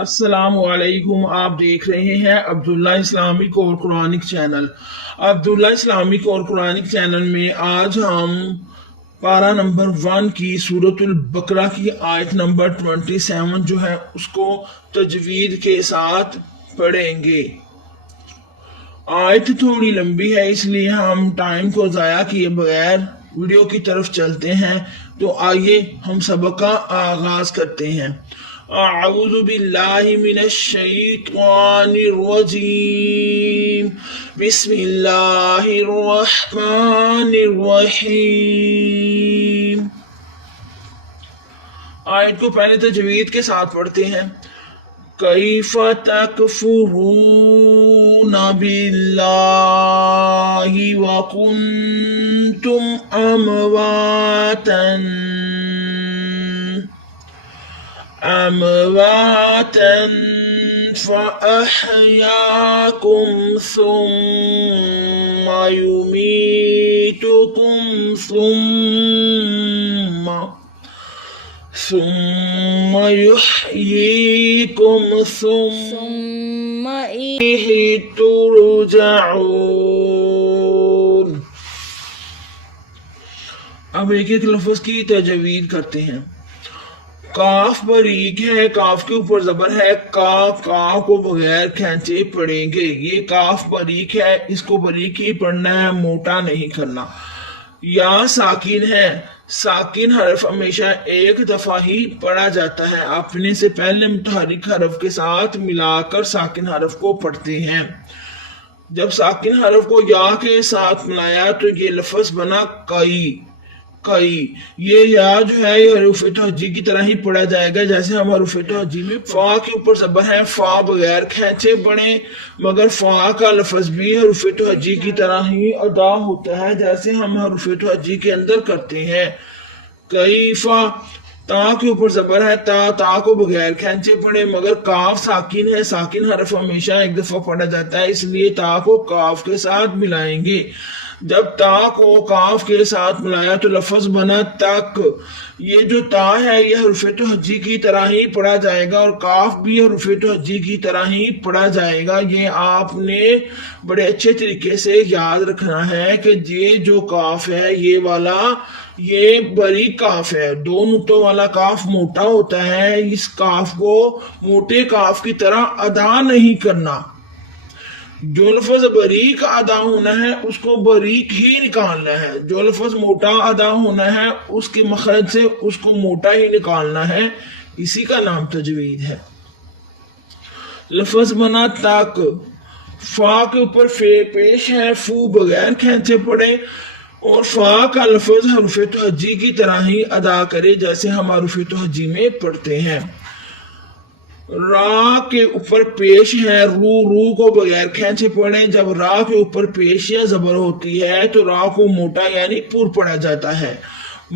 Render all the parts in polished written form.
السلام علیکم، آپ دیکھ رہے ہیں عبداللہ اسلامک اور قرآنک چینل۔ عبداللہ اسلامک اور قرآنک چینل میں آج ہم پارہ نمبر 1 کی سورۃ البقرہ کی آیت نمبر 27 جو ہے اس کو تجوید کے ساتھ پڑھیں گے۔ آیت تھوڑی لمبی ہے، اس لیے ہم ٹائم کو ضائع کیے بغیر ویڈیو کی طرف چلتے ہیں۔ تو آئیے ہم سبق کا آغاز کرتے ہیں۔ اعوذ باللہ من الشیطان الرجیم، بسم اللہ الرحمن الرحیم۔ آیت کو پہلے تجوید کے ساتھ پڑھتے ہیں۔ کیف تکفرون باللہ وکنتم امواتا فأحیاکم ثم یمیتکم ثم یحییکم ثم الیہ ترجعون۔ اب ایک ایک لفظ کی تجوید کرتے ہیں۔ کاف باریک ہے، کاف کے اوپر زبر ہے، کا کو بغیر کھینچے پڑھیں گے۔ یہ کاف باریک ہے، اس کو باریک ہی پڑھنا ہے، موٹا نہیں کرنا۔ یا ساکن ہے، ساکن حرف ہمیشہ ایک دفعہ ہی پڑھا جاتا ہے، اپنے سے پہلے متحرک حرف کے ساتھ ملا کر ساکن حرف کو پڑھتے ہیں۔ جب ساکن حرف کو یا کے ساتھ ملایا تو یہ لفظ بنا کئی۔ یہ یا جو ہے یہ حروف توجیہ کی طرح ہی پڑھا جائے گا جیسے ہم حروف توجیہ میں فا کے اوپر زبر ہے، فا بغیر کھینچے پڑھیں، مگر فا کا لفظ بھی حروف توجیہ کی طرح ہی ادا ہوتا ہے جیسے ہم حروف توجیہ کے اندر کرتے ہیں۔ کیفا، تا کے اوپر زبر ہے، تا کو بغیر کھینچے پڑھیں، مگر کاف ساکن ہے، ساکن حرف ہمیشہ ایک دفعہ پڑھا جاتا ہے، اس لیے تا کو کاف کے ساتھ ملائیں گے۔ جب تا کو کاف کے ساتھ ملایا تو لفظ بنا تک۔ یہ جو تا ہے یہ حروف توجیہ کی طرح ہی پڑھا جائے گا اور کاف بھی حروف توجیہ کی طرح ہی پڑھا جائے گا۔ یہ آپ نے بڑے اچھے طریقے سے یاد رکھنا ہے کہ یہ جو کاف ہے یہ والا یہ باریک کاف ہے، 2 نقطوں والا کاف موٹا ہوتا ہے، اس کاف کو موٹے کاف کی طرح ادا نہیں کرنا۔ جو لفظ باریک ادا ہونا ہے اس کو باریک ہی نکالنا ہے، جو لفظ موٹا ادا ہونا ہے اس کے مخرج سے اس کو موٹا ہی نکالنا ہے، اسی کا نام تجوید ہے۔ لفظ بنا تک، فا کے اوپر فے پیش ہے، فو بغیر کھینچے پڑے اور فا کا لفظ حروف توجیہ کی طرح ہی ادا کرے جیسے ہم حروف توجیہ میں پڑھتے ہیں۔ را کے اوپر پیش ہے، رو کو بغیر کھینچے پڑھیں۔ جب را کے اوپر پیش یا زبر ہوتی ہے تو را کو موٹا یعنی پر پڑھا جاتا ہے،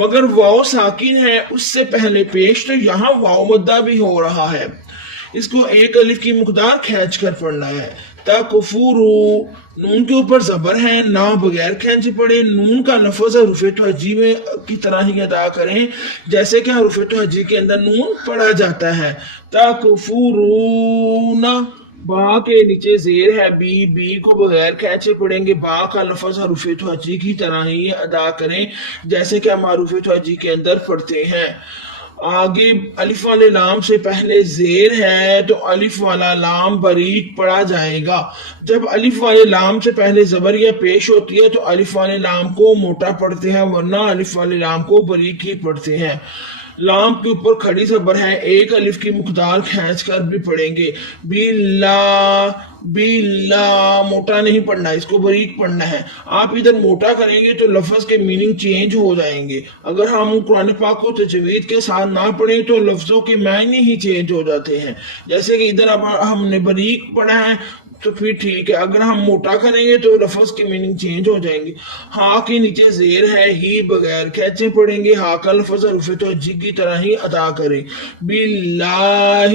مگر واو ساکن ہے اس سے پہلے پیش تو یہاں واو مدہ بھی ہو رہا ہے، اس کو ایک الف کی مقدار کھینچ کر پڑھنا ہے۔ تکفرو، نون کے اوپر زبر ہے، نا بغیر کھینچے پڑھیں، نون کا لفظ حروف توجیہ میں کی طرح ہی ادا کریں جیسے کہ حروف توجیہ کے اندر نون پڑھا جاتا ہے۔ تکفرون، با کے نیچے زیر ہے، بی کو بغیر کھینچے پڑھیں گے، با کا لفظ حروف توجیہ کی طرح ہی ادا کریں جیسے کہ ہم حروف توجیہ کے اندر پڑھتے ہیں۔ آگے الف والے لام سے پہلے زیر ہے تو الف والا لام باریک پڑھا جائے گا۔ جب الف والے لام سے پہلے زبر یا پیش ہوتی ہے تو الف والے لام کو موٹا پڑھتے ہیں ورنہ الف والے لام کو باریک ہی پڑھتے ہیں۔ لام کے اوپر کھڑی زبر ہے، ایک الف کی مقدار کھینچ کر بھی پڑھیں گے۔ بیلا موٹا نہیں پڑھنا، اس کو باریک پڑھنا ہے۔ آپ ادھر موٹا کریں گے تو لفظ کے میننگ چینج ہو جائیں گے، اگر ہم قرآن پاک کو تجوید کے ساتھ نہ پڑھیں تو لفظوں کے معنی ہی چینج ہو جاتے ہیں۔ جیسے کہ ادھر اب ہم نے باریک پڑھا ہے تو پھر ٹھیک ہے، اگر ہم موٹا کریں گے تو لفظ کی میننگ چینج ہو جائیں گے۔ ہا کے نیچے زیر ہے، ہی بغیر کھینچے پڑھیں گے، ہا کا لفظ حروف توجیہ کی طرح ہی ادا کریں۔ باللہ،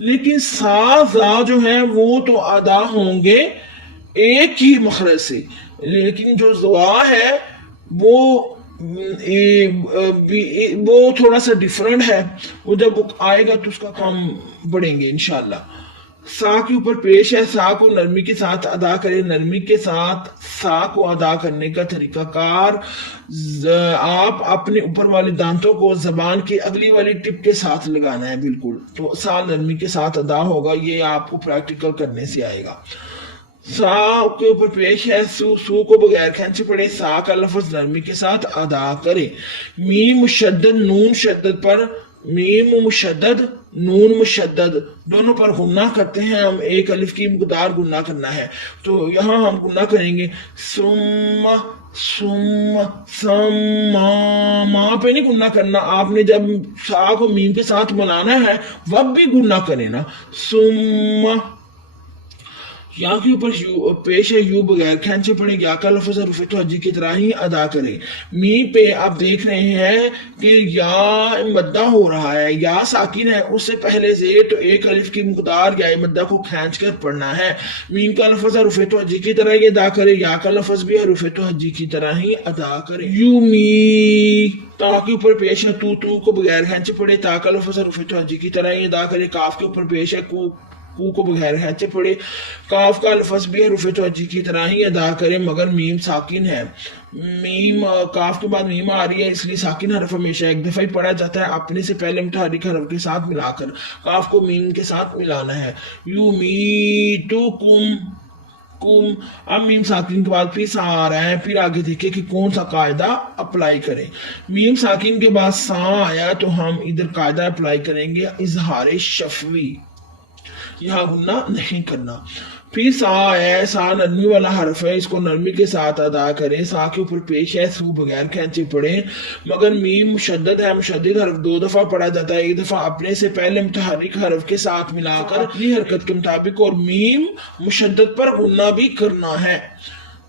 لیکن سا زا جو ہے وہ تو ادا ہوں گے ایک ہی مخرج سے، لیکن جو زوا ہے وہ وہ تھوڑا سا ڈیفرنٹ ہے، وہ جب آئے گا تو اس کا کام پڑھیں گے انشاءاللہ۔ سا کے اوپر پیش ہے، سا کو نرمی کے ساتھ ادا کرے، نرمی کے ساتھ سا کو ادا کرنے کا طریقہ کار، آپ اپنے اوپر والے دانتوں کو زبان کی اگلی والی ٹپ کے ساتھ لگانا ہے، بالکل تو سا نرمی کے ساتھ ادا ہوگا، یہ آپ کو پریکٹیکل کرنے سے آئے گا۔ سا کے اوپر پیش ہے، سو، سو کو بغیر کھینچے پڑے، سا کا لفظ نرمی کے ساتھ ادا کرے۔ میم مشدد نون شدد پر، میم مشدد نون مشدد دونوں پر غنہ کرتے ہیں ہم، ایک الف کی مقدار غنہ کرنا ہے، تو یہاں ہم غنہ کریں گے ثم ثم ثم، ماں پہ نہیں غنہ کرنا، آپ نے جب سا کو میم کے ساتھ بنانا ہے وب بھی غنہ کرے نا، ثم۔ یا کے اوپر پیش ہے، یو بغیر کھینچے پڑے، یا کا لفظ حروف توجہ کی طرح ہی ادا کرے۔ می پہ آپ دیکھ رہے ہیں کہ یا مدہ ہو رہا ہے، یا ساکن ہے، اس سے پہلے زیر تو ایک الف کی مقدار یا مدہ کو کھینچ کر پڑھنا ہے۔ میم کا لفظ حروف توجہ کی طرح ہی ادا کرے، یا کا لفظ بھی حروف توجہ کی طرح ہی ادا کرے۔ یو می تا کے اوپر پیش ہے، تو کو بغیر کھینچے پڑے، تا کا لفظ حروف توجہ کی طرح ہی ادا کرے۔ کاف کے اوپر پیش ہے، کو بغیر کھینچے پڑے، کاف کا لفظ بھی حروف توجہ کی طرح ہی ادا کرے مگر میم ساکن ہے۔ میم کاف کے بعد میم آ رہی ہے، اس لیے ساکن حرف ہمیشہ ایک دفعہ ہی پڑھا جاتا ہے، اپنے سے پہلے متحرک حرف کے ساتھ ملا کر کاف کو میم کے ساتھ ملانا ہے۔ یو می تو کم، اب میم ساکن کے بعد پھر سا آ رہا ہے، پھر آگے دیکھیں کہ کون سا قاعدہ اپلائی کریں۔ میم ساکن کے بعد سا آیا تو ہم ادھر قاعدہ اپلائی کریں گے اظہار شفوی، یہاں غنہ نہیں کرنا۔ پھر سا ہے، سا نرمی والا حرف ہے، اس کو نرمی کے ساتھ ادا کریں۔ سا کے اوپر پیش ہے، سو بغیر کھینچے پڑے مگر میم مشدد ہے، مشدد حرف دو دفعہ پڑھا جاتا ہے، ایک دفعہ اپنے سے پہلے متحرک حرف کے ساتھ ملا کر اپنی حرکت کے مطابق، اور میم مشدد پر غنہ بھی کرنا ہے،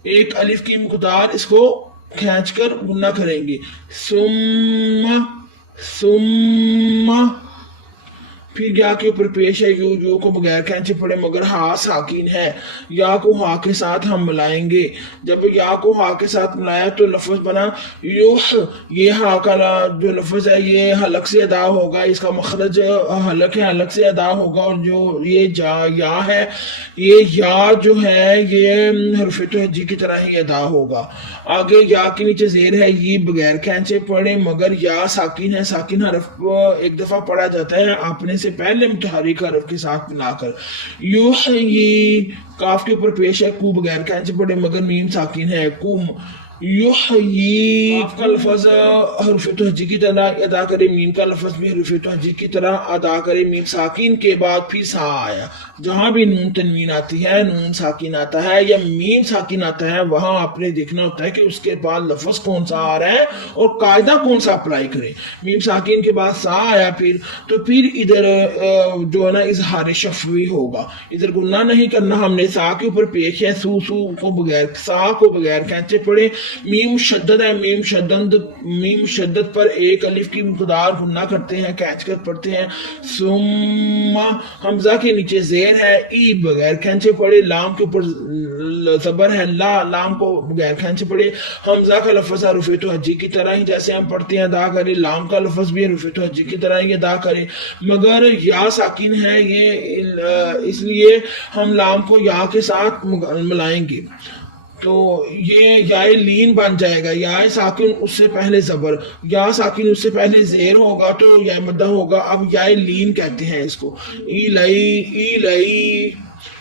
ایک الف کی مقدار اس کو کھینچ کر غنہ کریں گے۔ ثم ثم، پھر یا کے اوپر پیش ہے، یو کو بغیر کھینچے پڑے مگر ہا ساکین ہے، یا کو ہا کے ساتھ ہم ملائیں گے، جب یا کو ہا کے ساتھ ملایا تو لفظ بنا یوح، یہ ہا کا جو لفظ ہے یہ حلق سے ادا ہوگا، اس کا مخرج حلق ہے، حلق سے ادا ہوگا، اور جو یہ یا ہے، یہ یا جو ہے یہ حرف توجہ کی طرح ہی ادا ہوگا۔ آگے یا کے نیچے زیر ہے، یہ بغیر کھینچے پڑے مگر یا ساکن ہے، ساکن حرف ایک دفعہ پڑھا جاتا ہے اپنے سے پہلے متحرک حرف کے ساتھ ملا کر۔ یحیی، کاف کے اوپر پیش ہے، کو بغیر کھینچے پڑے مگر میم ساکن ہے، کم یحیی، کاف کا لفظ حرف توجہ کی طرح ادا کرے، میم کا لفظ بھی حرف توجہ کی طرح ادا کرے۔ میم ساکن کے بعد پھر سا آیا، جہاں بھی نون تنوین آتی ہے، نون ساکن آتا ہے یا میم ساکن آتا ہے، وہاں آپ نے دیکھنا ہوتا ہے کہ اس کے بعد لفظ کون سا آ رہا ہے اور قاعدہ کون سا اپلائی کرے۔ میم ساکن کے بعد سا آیا تو پھر ادھر جو ہے نا اظہار شفوی ہوگا، ادھر گناہ نہیں کرنا ہم نے۔ سا کے اوپر پیش ہے، سو کو بغیر، سا کو بغیر کھینچے پڑے، میم شدد ہے، میم شدد پر ایک الف کی مقدار گناہ کرتے ہیں، کھینچ کر پڑھتے ہیں۔ ثم، حمزہ کے نیچے زیر ہے، ای بغیر کھینچے پڑے، لام کے اوپر زبر ہے، لام کو بغیر کھینچے پڑے، حمزہ کا لفظ حروف توجہ کی طرح ہی جیسے ہم پڑھتے ہیں ادا کرے، لام کا لفظ بھی حروف توجہ کی طرح ہی ادا کرے مگر یا ساکن ہے، یہ اس لیے ہم لام کو یا کے ساتھ ملائیں گے تو یہ یا لین بن جائے گا، یا ساکن اس سے پہلے زبر، یا ساکن اس سے پہلے زیر ہوگا تو یا مدہ ہوگا، اب یا لین کہتے ہیں اس کو۔ ایلئی،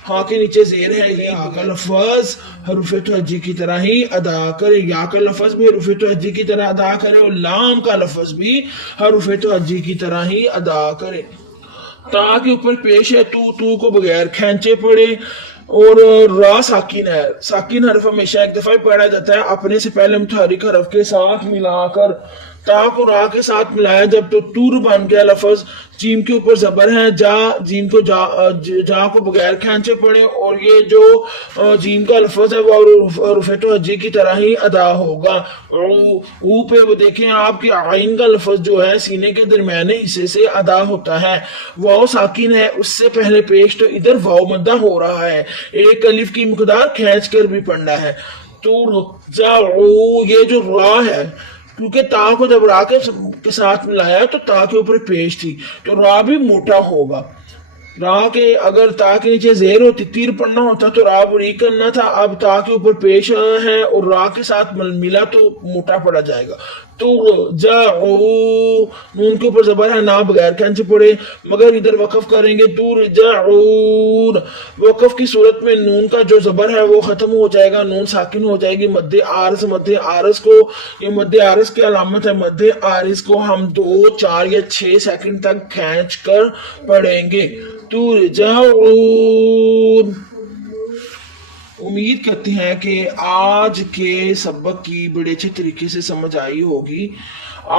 ہاں کے نیچے زیر ہے، یہ ہاں کا لفظ حروف توجہ کی طرح ہی ادا کرے، یا کا لفظ بھی حروف توجہ کی طرح ادا کرے اور لام کا لفظ بھی حروف توجہ کی طرح ہی ادا کرے۔ تا کے اوپر پیش ہے، تو کو بغیر کھینچے پڑے اور را ساکن ہے، ساکن حرف ہمیشہ ایک دفعہ پڑھا جاتا ہے اپنے سے پہلے متحرک حرف کے ساتھ ملا کر، تا کو را کے ساتھ ملایا جب تو تور بن گیا لفظ، جیم کے اوپر زبر ہے، جا جیم کو جا کو بغیر کھینچے پڑے، اور یہ جو جیم کا لفظ ہے وہ رفعت حجی کی طرح ہی ادا ہوگا۔ او پہ وہ دیکھیں آپ کی عین کا لفظ جو ہے سینے کے درمیانے حصے سے ادا ہوتا ہے، واو ساکن ہے اس سے پہلے پیش، تو ادھر واو مدہ ہو رہا ہے، ایک الف کی مقدار کھینچ کر بھی پڑھنا ہے۔ تو یہ جو را ہے، کیونکہ تا کو جب را کے ساتھ ملایا تو تا کے اوپر پیش تھی، تو را بھی موٹا ہوگا۔ را کے اگر تا کے نیچے زیر ہوتی، تیر پڑھنا ہوتا تو را بریک کرنا تھا، اب تا کے اوپر پیش ہے اور را کے ساتھ ملا تو موٹا پڑا جائے گا۔ تو نون کے اوپر زبر ہے، نہ بغیر کھینچے پڑے، مگر ادھر وقف کریں گے ترجعون، وقف کی صورت میں نون کا جو زبر ہے وہ ختم ہو جائے گا، نون ساکن ہو جائے گی، مد عارض کو، یہ مد عارض کی علامت ہے، مد عارض کو ہم 2 4 یا 6 سیکنڈ تک کھینچ کر پڑھیں گے۔ ترجعون۔ امید کرتے ہیں کہ آج کے سبق کی بڑے اچھے طریقے سے سمجھ آئی ہوگی۔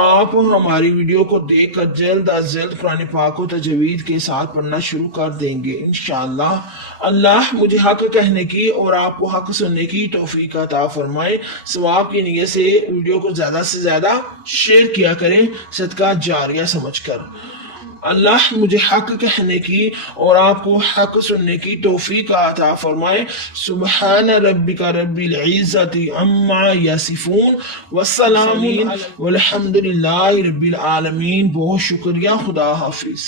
آپ ہماری ویڈیو کو دیکھ کر جلد از جلد قرآن پاک کو تجوید کے ساتھ پڑھنا شروع کر دیں گے انشاءاللہ۔ اللہ مجھے حق کہنے کی اور آپ کو حق سننے کی توفیق عطا فرمائے۔ ثواب کی نیت سے ویڈیو کو زیادہ سے زیادہ شیئر کیا کریں صدقہ جاریہ سمجھ کر۔ اللہ مجھے حق کہنے کی اور آپ کو حق سننے کی توفیق عطا فرمائے۔ سبحان ربک رب العزت عما یصفون والسلام والحمد للہ رب العالمین۔ بہت شکریہ، خدا حافظ۔